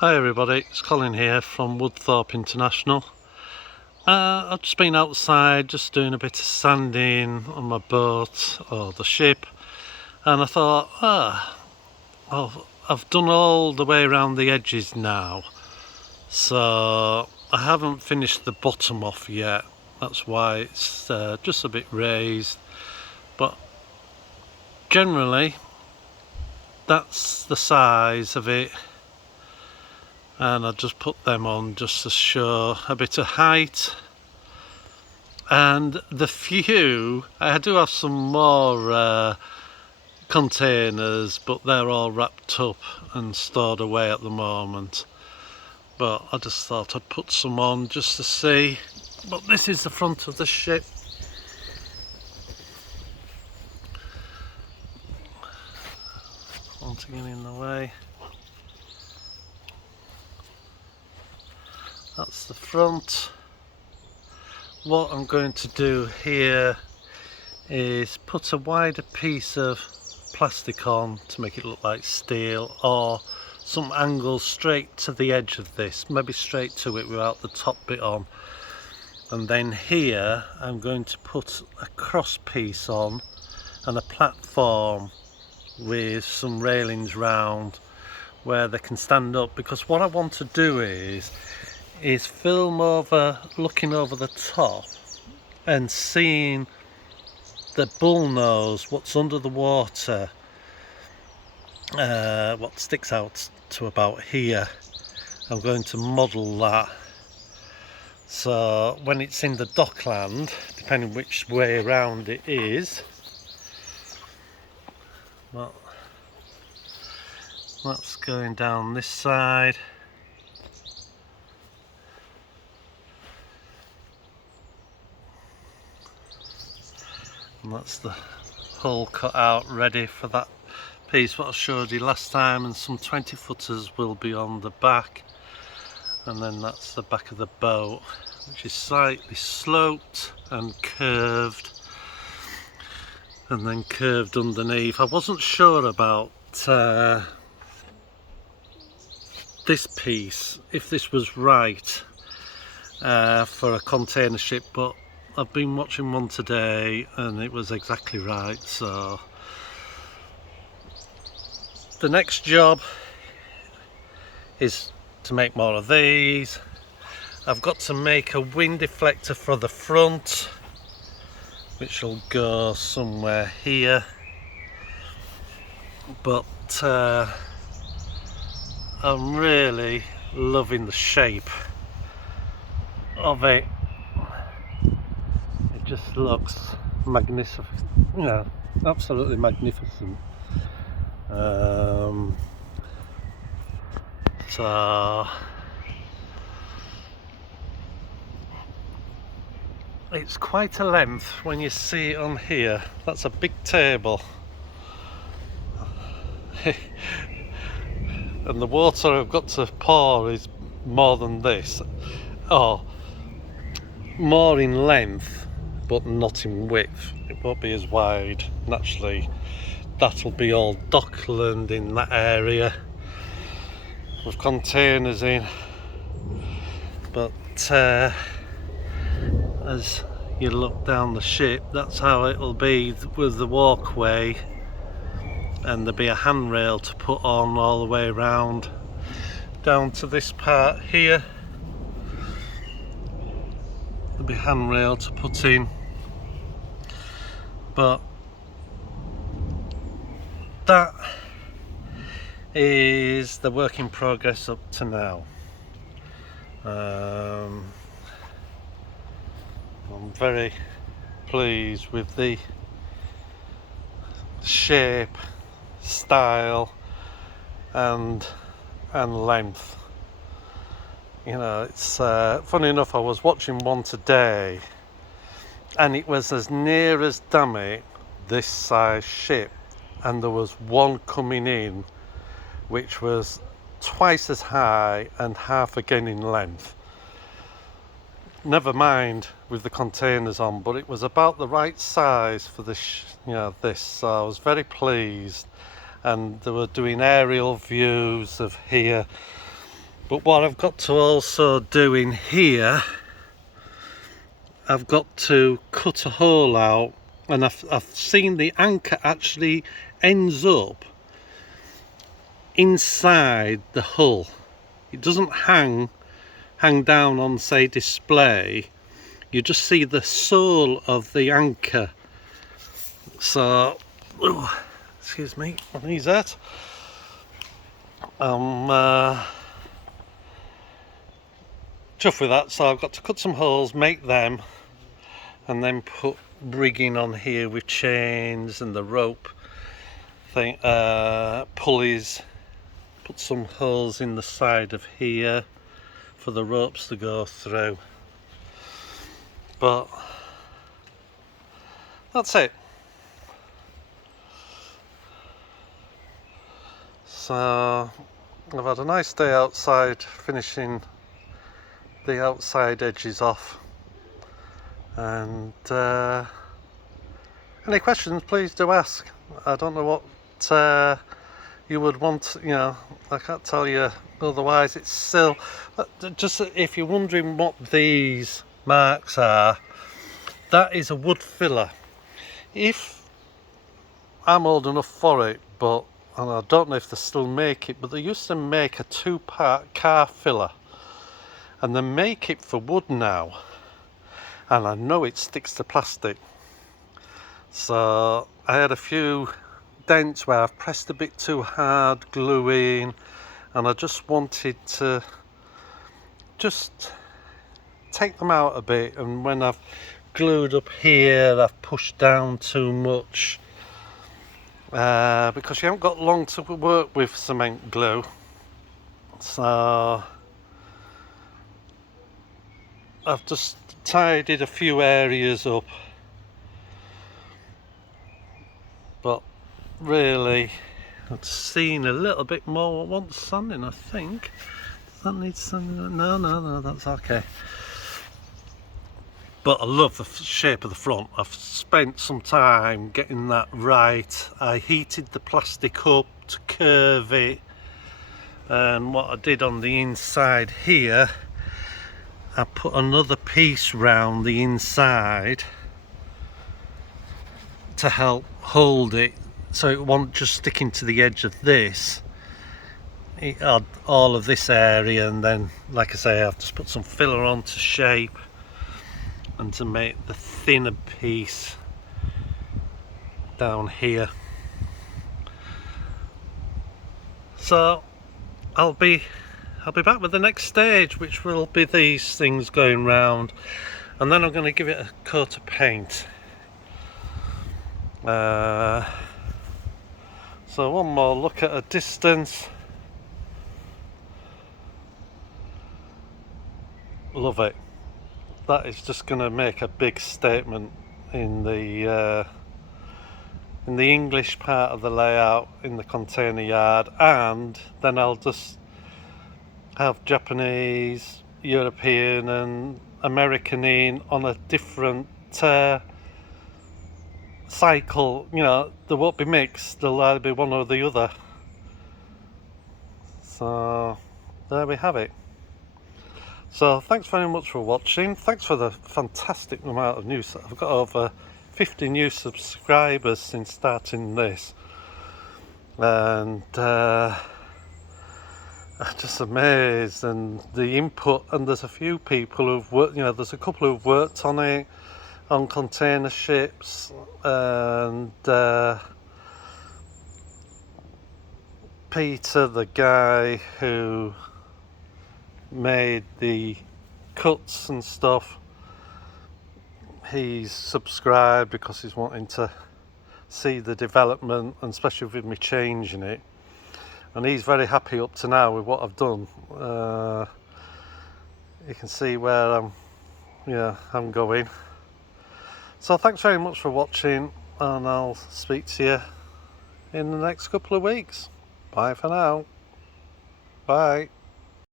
Hi everybody, it's Colin here from Woodthorpe International. I've just been outside just doing a bit of sanding on my boat or the ship, and I thought, well, I've done all the way around the edges now, so I haven't finished the bottom off yet. That's why it's just a bit raised, but generally that's the size of it. And I just put them on just to show a bit of height. And the few, I do have some more containers, but they're all wrapped up and stored away at the moment. But I just thought I'd put some on just to see. But this is the front of the ship. Once again in the way. That's the front. What I'm going to do here is put a wider piece of plastic on to make it look like steel, or some angle straight to the edge of this, maybe straight to it without the top bit on. And then here I'm going to put a cross piece on and a platform with some railings round where they can stand up, because what I want to do is film over, looking over the top and seeing the bull nose, what's under the water, what sticks out to about here. I'm going to model that, so when it's in the dockland, depending which way around it is, well, that's going down this side. And that's the hull cut out ready for that piece what I showed you last time, and some 20 footers will be on the back, and then that's the back of the boat, which is slightly sloped and curved, and then curved underneath. I wasn't sure about this piece, if this was right for a container ship, but I've been watching one today and it was exactly right. So the next job is to make more of these. I've got to make a wind deflector for the front, which will go somewhere here, but I'm really loving the shape of it. It just looks magnificent, you know, absolutely magnificent. So it's quite a length when you see it on here. That's a big table. And the water I've got to pour is more than this, or more in length but not in width. It won't be as wide. Naturally that'll be all dockland in that area with containers in, but as you look down the ship, that's how it'll be with the walkway, and there'll be a handrail to put on all the way around down to this part here. There'll be a handrail to put in, but that is the work in progress up to now. I'm very pleased with the shape, style and length. You know, it's funny enough, I was watching one today and it was as near as, damn it, this size ship, and there was one coming in which was twice as high and half again in length. Never mind with the containers on, but it was about the right size for this, you know, this. So I was very pleased, and they were doing aerial views of here, But what I've got to also do in here, I've got to cut a hole out, and I've seen the anchor actually ends up inside the hull. It doesn't hang down on, say, display. You just see the sole of the anchor. So, excuse me, what is that? Chuffed with that, so I've got to cut some holes, make them, and then put rigging on here with chains and the rope thing, pulleys. Put some holes in the side of here for the ropes to go through. But that's it. So I've had a nice day outside, finishing the outside edges off, and any questions please do ask. I don't know what you would want, you know, I can't tell you otherwise. It's still, just if you're wondering what these marks are, that is a wood filler. If I'm old enough for it, but, and I don't know if they still make it, but they used to make a 2-part car filler, and they make it for wood now, and I know it sticks to plastic. So I had a few dents where I've pressed a bit too hard gluing, and I just wanted to just take them out a bit, and when I've glued up here I've pushed down too much, because you haven't got long to work with cement glue. So I've just tidied a few areas up, but really I've seen a little bit more what wants sanding, I think. Does that need sanding? No, that's okay. But I love the shape of the front. I've spent some time getting that right. I heated the plastic up to curve it, and what I did on the inside here, I put another piece round the inside to help hold it, so it won't just stick into the edge of this. It had all of this area, and then, like I say, I've just put some filler on to shape and to make the thinner piece down here. So I'll be back with the next stage, which will be these things going round, and then I'm going to give it a coat of paint. So one more look at a distance. Love it. That is just going to make a big statement in the English part of the layout in the container yard, and then I'll just have Japanese, European and American in on a different cycle. You know, they won't be mixed, they'll either be one or the other. So there we have it. So thanks very much for watching. Thanks for the fantastic amount of news. I've got over 50 new subscribers since starting this, and I'm just amazed, and the input, and there's a few people who've worked, you know, there's a couple who've worked on it on container ships, and Peter, the guy who made the cuts and stuff, he's subscribed because he's wanting to see the development, and especially with me changing it, and he's very happy up to now with what I've done. You can see where I'm going. So thanks very much for watching, and I'll speak to you in the next couple of weeks. Bye for now. Bye.